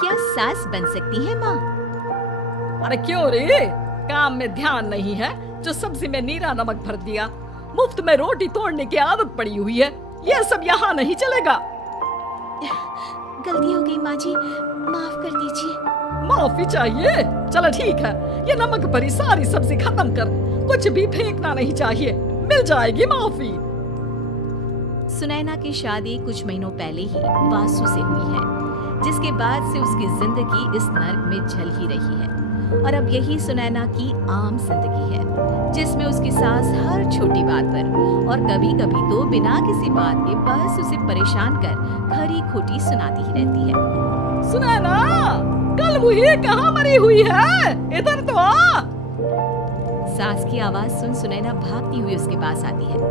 क्या सास बन सकती है माँ? अरे क्यों रे, काम में ध्यान नहीं है जो सब्जी में नीरा नमक भर दिया। मुफ्त में रोटी तोड़ने की आदत पड़ी हुई है, ये सब यहाँ नहीं चलेगा। गलती हो गई माँ जी, माफ कर दीजिए। माफी चाहिए? चलो ठीक है, ये नमक भरी सारी सब्जी खत्म कर, कुछ भी फेंकना नहीं चाहिए, मिल जाएगी माफी। सुनैना की शादी कुछ महीनों पहले ही वासु से हुई है, जिसके बाद से उसकी जिंदगी इस नर्क में जल ही रही है। और अब यही सुनैना की आम जिंदगी है, जिसमें उसकी सास हर छोटी बात पर और कभी-कभी तो बिना किसी बात के बस उसे परेशान कर खरी खोटी सुनाती ही रहती है। सुनैना, कल मुही कहाँ मरी हुई है, इधर तो आ। सास की आवाज सुन सुनैना भागती हुई उसके पास आती है।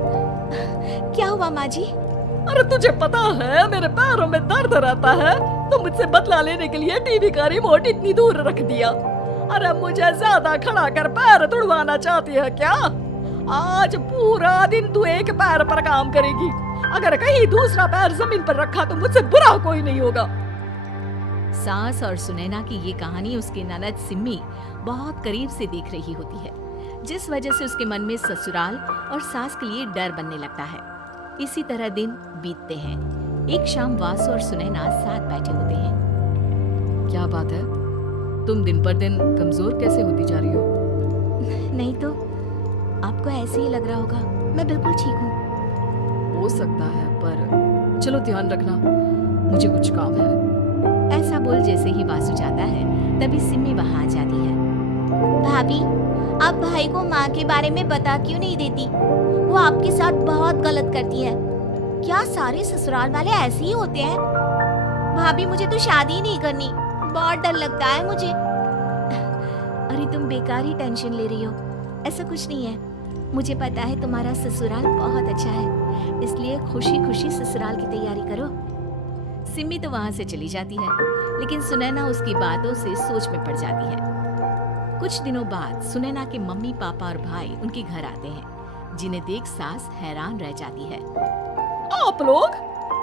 क्या हुआ माँ जी? अरे तुझे पता है मेरे पैरों में दर्द रहता है, तो मुझसे बदला लेने के लिए टीवी का रिमोट इतनी दूर रख दिया। अरे मुझे ज्यादा खड़ा कर पैर तुड़वाना चाहती है क्या? आज पूरा दिन तू एक पैर पर काम करेगी, अगर कहीं दूसरा पैर जमीन पर रखा तो मुझसे बुरा कोई नहीं होगा। सास और सुनैना की ये कहानी उसकी ननद सिम्मी बहुत करीब से देख रही होती है, जिस वजह से उसके मन में ससुराल और सास के लिए डर बनने लगता है। इसी तरह दिन बीतते हैं। एक शाम वासु और सुनैना साथ बैठे होते हैं। क्या बात है, तुम दिन पर दिन कमजोर कैसे होती जा रही हो? नहीं तो आपको ऐसे ही लग रहा होगा, मैं बिल्कुल ठीक हूँ। हो सकता है, पर चलो ध्यान रखना, मुझे कुछ काम है। ऐसा बोल जैसे ही वासु जाता है, तभी सिम्मी वहाँ आ जाती है। भाभी, आप भाई को माँ के बारे में बता क्यों नहीं देती? वो आपके साथ बहुत गलत करती है। क्या सारे ससुराल वाले ऐसे ही होते हैं? भाभी, मुझे तो शादी ही नहीं करनी, बहुत डर लगता है मुझे। अरे तुम बेकार ही टेंशन ले रही हो, ऐसा कुछ नहीं है। मुझे पता है तुम्हारा ससुराल बहुत अच्छा है, इसलिए खुशी खुशी ससुराल की तैयारी करो। सिम्मी तो वहाँ से चली जाती है, लेकिन सुनैना उसकी बातों से सोच में पड़ जाती है। कुछ दिनों बाद सुनैना के मम्मी पापा और भाई उनके घर आते हैं, जिन्हें देख सास हैरान रह जाती है। आप लोग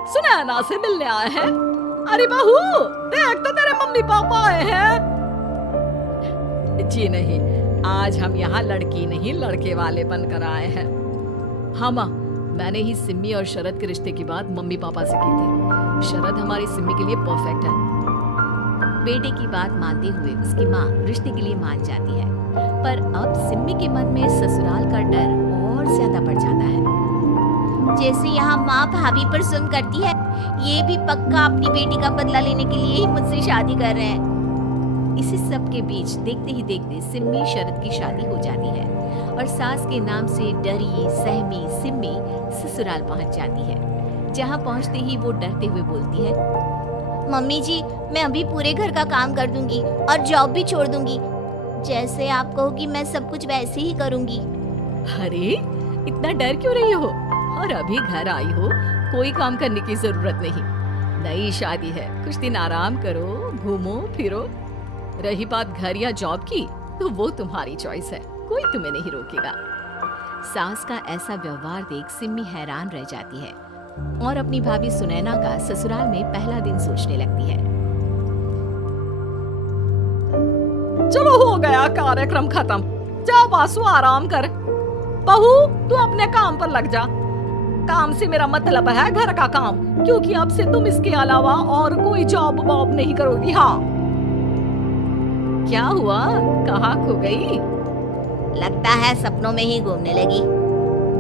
सुनैना से मिलने आए हैं? अरे बहू, देख तो तेरे मम्मी पापा आए हैं। जी नहीं, आज हम यहाँ लड़की नहीं लड़के वाले बनकर आए हैं। हाँ माँ, मैंने ही सिम्मी और शरद के रिश्ते की बात मम्मी पापा से की थी। शरद हमारी सिम्मी के लिए परफेक्ट है। बेटे की बात मानते हुए उसकी माँ रिश्ते के लिए मान जाती है, पर अब सिम्मी के मन में ससुराल का डर और ज्यादा बढ़ जाता है। जैसे यहाँ माँ भाभी पर जुल्म करती है, ये भी पक्का अपनी बेटी का बदला लेने के लिए ही मुझसे शादी कर रहे हैं। इसी सब के बीच देखते ही देखते सिम्मी शरद की शादी हो जाती है और सास के नाम से डरी सहमी सिम्मी ससुराल पहुँच जाती है। जहाँ पहुँचते ही वो डरते हुए बोलती है, मम्मी जी, मैं अभी पूरे घर का काम कर दूंगी और जॉब भी छोड़ दूंगी। जैसे आप कहोगी मैं सब कुछ वैसे ही करूंगी। अरे इतना डर क्यों रही हो? और अभी घर आई हो, कोई काम करने की जरूरत नहीं। नई शादी है, कुछ दिन आराम करो, घूमो फिरो। रही बात घर या जॉब की, तो वो तुम्हारी चॉइस है, कोई तुम्हें नहीं रोकेगा। सास का ऐसा व्यवहार देख सिम्मी हैरान रह जाती है और अपनी भाभी सुनैना का ससुराल में पहला दिन सोचने लगती है। चलो हो गया कार्यक्रम खत्म, जा वासु आराम कर। बहू, तू अपने काम पर लग जा। काम से मेरा मतलब है घर का काम, क्योंकि अब से तुम इसके अलावा और कोई जॉब वॉब नहीं करोगी। हाँ, क्या हुआ, कहाँ खो गई? लगता है सपनों में ही घूमने लगी।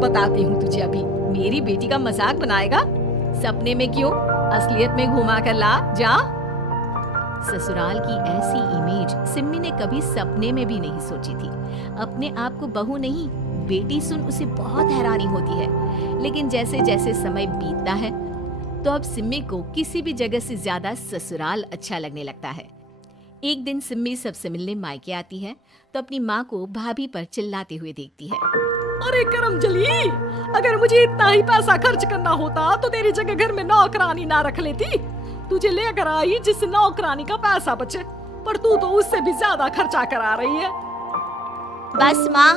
बताती हूँ तुझे अभी। मेरी बेटी का मजाक बनाएगा? सपने में क्यों, असलियत में घुमा कर ला, जा। ससुराल की ऐसी इमेज सिम्मी ने कभी सपने में भी नहीं सोची थी। अपने आप को बहू नहीं, बेटी सुन उसे बहुत हैरानी होती है। लेकिन जैसे जैसे समय बीतता है, तो अब सिम्मी को किसी भी जगह से ज्यादा ससुराल अच्छा लगने लगता है। एक दिन सिम्मी सबसे मिलने मायके आती है, तो अपनी माँ को भाभी पर चिल्लाते हुए देखती है। अरे करमजली, अगर मुझे इतना ही पैसा खर्च करना होता तो तेरी जगह घर में नौकरानी ना रख लेती। तुझे लेकर आई जिससे नौकरानी का पैसा बचे, पर तू तो उससे भी ज्यादा खर्चा करा रही है। बस माँ,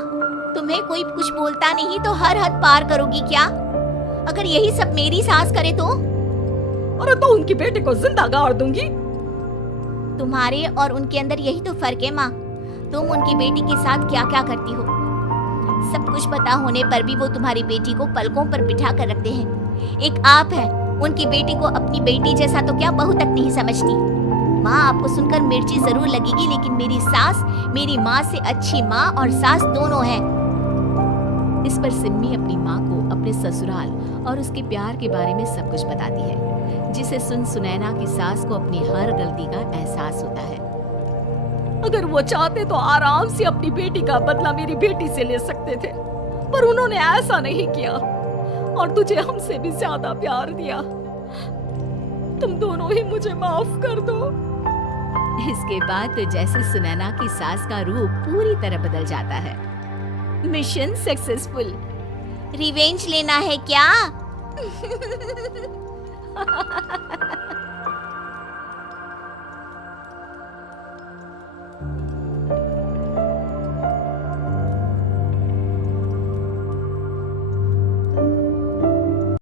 तुम्हें कोई कुछ बोलता नहीं तो हर हद पार करोगी क्या? अगर यही सब मेरी सास करे तो? अरे तो उनकी बेटे को जिंदा गाड़ दूंगी। तुम्हारे और उनके अंदर यही तो फर्क है माँ। तुम उनकी बेटी के साथ क्या क्या करती हो। सब कुछ पता होने पर भी वो तुम्हारी बेटी को पलकों पर बिठा कर रखते हैं। एक आप है, उनकी बेटी को अपनी बेटी जैसा तो क्या बहू तक नहीं समझती। माँ, आपको सुनकर मिर्ची जरूर लगेगी, लेकिन मेरी सास मेरी माँ से अच्छी माँ और सास दोनों है। इस पर सिम्मी अपनी माँ को अपने ससुराल और उसके प्यार के बारे में सब कुछ बताती है, जिसे सुन सुनैना की सास को अपनी हर गलती का एहसास होता है। अगर वो चाहते तो आराम से अपनी बेटी का बदला मेरी बेटी से ले सकते थे, पर उन्होंने ऐसा नहीं किया और तुझे हमसे भी ज्यादा प्यार दिया। तुम दोनों ही मुझे माफ कर दो। इसके बाद तो जैसे सुनैना की सास का रूप पूरी तरह बदल जाता है। Mission successful. रिवेंज लेना है क्या?